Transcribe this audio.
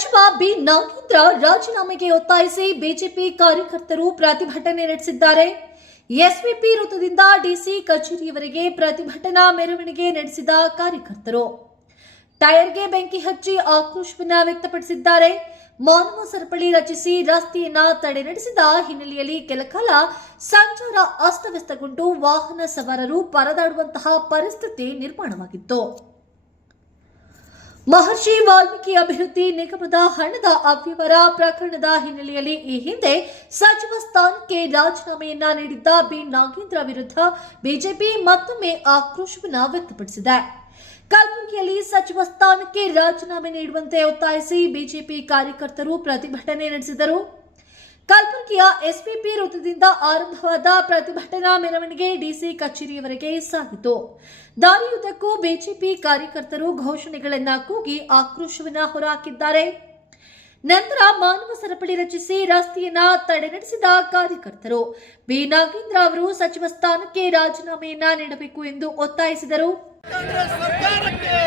ಸಚಿವ ಬಿ ನಾಗೇಂದ್ರ ರಾಜೀನಾಮೆಗೆ ಒತ್ತಾಯಿಸಿ ಬಿಜೆಪಿ ಕಾರ್ಯಕರ್ತರು ಪ್ರತಿಭಟನೆ ನಡೆಸಿದ್ದಾರೆ. ಎಸ್ವಿಪಿ ವೃತ್ತದಿಂದ ಡಿಸಿ ಕಚೇರಿಯವರೆಗೆ ಪ್ರತಿಭಟನಾ ಮೆರವಣಿಗೆ ನಡೆಸಿದ ಕಾರ್ಯಕರ್ತರು ಟೈರ್ಗೆ ಬೆಂಕಿ ಹಚ್ಚಿ ಆಕ್ರೋಶವನ್ನು ವ್ಯಕ್ತಪಡಿಸಿದ್ದಾರೆ. ಮಾನವ ಸರಪಳಿ ರಚಿಸಿ ರಸ್ತೆಯನ್ನ ತಡೆ ನಡೆಸಿದ ಹಿನ್ನೆಲೆಯಲ್ಲಿ ಕೆಲಕಾಲ ಸಂಚಾರ ಅಸ್ತವ್ಯಸ್ತಗೊಂಡು ವಾಹನ ಸವಾರರು ಪರದಾಡುವಂತಹ ಪರಿಸ್ಥಿತಿ ನಿರ್ಮಾಣವಾಗಿತ್ತು. ಮಹರ್ಷಿ ವಾಲ್ಮೀಕಿ ಅಭಿವೃದ್ಧಿ ನಿಗಮದ ಹಣದ ಅವ್ಯವಹಾರ ಪ್ರಕರಣದ ಹಿನ್ನೆಲೆಯಲ್ಲಿ ಈ ಹಿಂದೆ ಸಚಿವ ಸ್ಥಾನಕ್ಕೆ ರಾಜೀನಾಮೆಯನ್ನ ನೀಡಿದ್ದ ಬಿ ನಾಗೇಂದ್ರ ವಿರುದ್ಧ ಬಿಜೆಪಿ ಮತ್ತೊಮ್ಮೆ ಆಕ್ರೋಶವನ್ನು ವ್ಯಕ್ತಪಡಿಸಿದೆ. ಕಲಬುರಗಿಯಲ್ಲಿ ಸಚಿವ ಸ್ಥಾನಕ್ಕೆ ರಾಜೀನಾಮೆ ನೀಡುವಂತೆ ಒತ್ತಾಯಿಸಿ ಬಿಜೆಪಿ ಕಾರ್ಯಕರ್ತರು ಪ್ರತಿಭಟನೆ ನಡೆಸಿದರು. ಕಲಬುರಗಿಯ ಎಸ್ಪಿಪಿ ವೃತ್ತದಿಂದ ಆರಂಭವಾದ ಪ್ರತಿಭಟನಾ ಮೆರವಣಿಗೆ ಡಿಸಿ ಕಚೇರಿಯವರೆಗೆ ಸಾಗಿತು. ದಾರಿಯುದ್ದಕ್ಕೂ ಬಿಜೆಪಿ ಕಾರ್ಯಕರ್ತರು ಘೋಷಣೆಗಳನ್ನು ಕೂಗಿ ಆಕ್ರೋಶವನ್ನು ಹೊರಹಾಕಿದ್ದಾರೆ. ನಂತರ ಮಾನವ ಸರಪಳಿ ರಚಿಸಿ ರಸ್ತೆಯನ್ನ ತಡೆ ನಡೆಸಿದ ಕಾರ್ಯಕರ್ತರು ಬಿ ನಾಗೇಂದ್ರ ಅವರು ಸಚಿವ ಸ್ಥಾನಕ್ಕೆ ರಾಜೀನಾಮೆಯನ್ನ ನೀಡಬೇಕು ಎಂದು ಒತ್ತಾಯಿಸಿದರು. ಕಾಂಗ್ರೆಸ್ ಸರ್ಕಾರಕ್ಕೆ